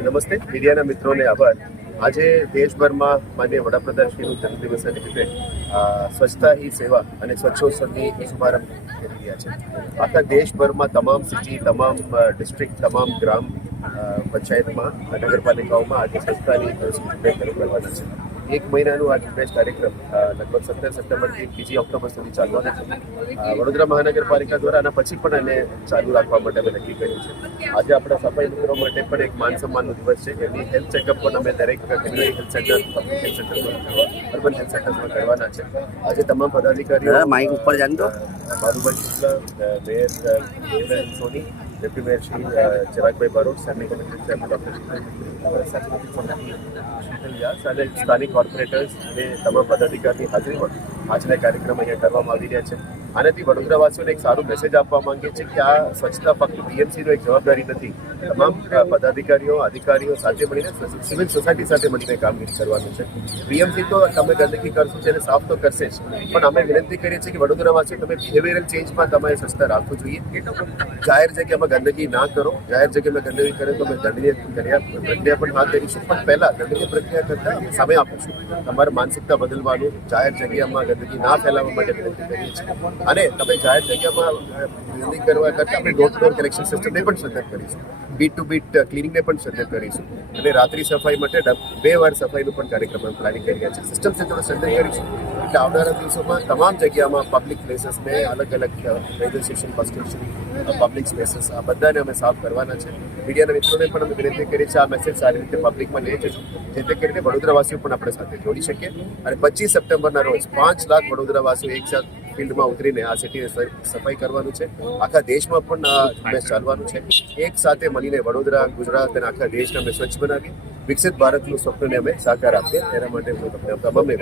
નમસ્તે. મીડિયાના મિત્રોને આભાર. આજે દેશભરમાં માન્ય વડાપ્રધાનશ્રીનું જન્મદિવસના નિમિત્તે અ, સ્વચ્છતા હી સેવા અને સ્વચ્છોત્સવની શુભારંભ કરી રહ્યા છે. આખા દેશભરમાં તમામ સિટી તમામ ડિસ્ટ્રિક્ટ તમામ ગ્રામ પંચાયતમાં નગરપાલિકાઓમાં આજે સ્વચ્છતાની કરવાના છે. એક મહિનાનું આ ઝુંબેશ કાર્યક્રમ લગભગ સત્તર સપ્ટેમ્બરથી બીજી ઓક્ટોબર સુધી ચાલવાનો છે વડોદરા મહાનગરપાલિકા દ્વારા આના પછી પણ એને ચાલુ રાખવા માટે અમે નક્કી કર્યું છે. આજે આપણા સફાઈ મિત્રો માટે પણ એક માન સન્માનનો દિવસ છે એમની હેલ્થ ચેકઅપ પણ અમે દરેક હેલ્થ સેન્ટર પબ્લિક હેલ્થ સેન્ટરમાં અર્બન હેલ્થ સેન્ટરમાં કરવાના છે. આજે તમામ પદાધિકારીઓ માઇક ઉપર જાણતો Babubhai Shukla mayor Soni deputy mayor Shri Chiragbhai Barot standing committee chairman doctor અને સ્થાનિક કોર્પોરેટર્સ અને તમામ પદાધિકારીની હાજરીમાં આજના કાર્યક્રમ અહીંયા કરવામાં આવી રહ્યા છે. આનાથી વડોદરાવાસીઓને એક સારું મેસેજ આપવા માંગીએ છીએ કે આ સ્વચ્છતા ફક્ત બીએમસીનો એક જવાબદારી નથી. તમામ પદાધિકારીઓ, અધિકારીઓ સાથે મળીને સિવિલ સોસાયટી સાથે મળીને કામગીરી કરવાનું છે. બીએમસી તો તમે ગંદકી કરશો તેને સાફ તો કરશે જ. પણ અમે વિનંતી કરીએ છીએ કે વડોદરાવાસીઓ તમે બિહેવિયરલ ચેન્જમાં તમારે સ્વચ્છતા રાખવું જોઈએ. જાહેર જગ્યામાં ગંદકી ના કરો. જાહેર જગ્યામાં ગંદકી કરે તો અમે દંડનીય કર્યા પ્રક્રિયા પણ હાથ ધરીશું. પણ પહેલાં દંડનીય પ્રક્રિયા કરતાં સમય આપીશું. તમારે માનસિકતા બદલવાનું, જાહેર જગ્યામાં ગંદકી ના ફેલાવવા માટે વિનંતી કરીએ છીએ. અને તમે જાહેર જગ્યામાં બિલ્ડિંગ કરવા કરતાં આપણે ડોર ટુ ડોર કલેક્શન સિસ્ટમને પણ સજ્જત કરીશું. બીટ ટુ બીટ ક્લિનિંગને પણ સજ્જત કરીશું. અને રાત્રિ સફાઈ માટે બે વાર સફાઈનો પણ કાર્યક્રમ અમે પ્લાનિંગ કરી રહ્યા છે સિસ્ટમ સાથે થોડું સજ્જત કરીશું એટલે આવનારા દિવસોમાં તમામ જગ્યામાં પબ્લિક પ્લેસીસને અલગ અલગ railway station bus station public spaces આ બધાને અમે સાફ કરવાના છે. મીડિયાના મિત્રોને પણ અમે વિનંતી કરીએ છીએ આ મેસેજ સારી રીતે પબ્લિકમાં લઈ જશું જેથી કરીને વડોદરાવાસીઓ પણ આપણે સાથે જોડી શકીએ અને પચીસ સપ્ટેમ્બરના રોજ પાંચ લાખ વડોદરાવાસીઓ એક ફિલ્ડમાં ઉતરીને આ સિટીને સફાઈ કરવાનું છે. આખા દેશમાં પણ આ ઝુંબેશ ચાલવાનું છે. એક સાથે મળીને વડોદરા, ગુજરાત અને આખા દેશને અમે સ્વચ્છ બનાવીએ. વિકસિત ભારતનું સ્વપ્નને અમે સાકાર આપીએ. એના માટે હું તમને તમામને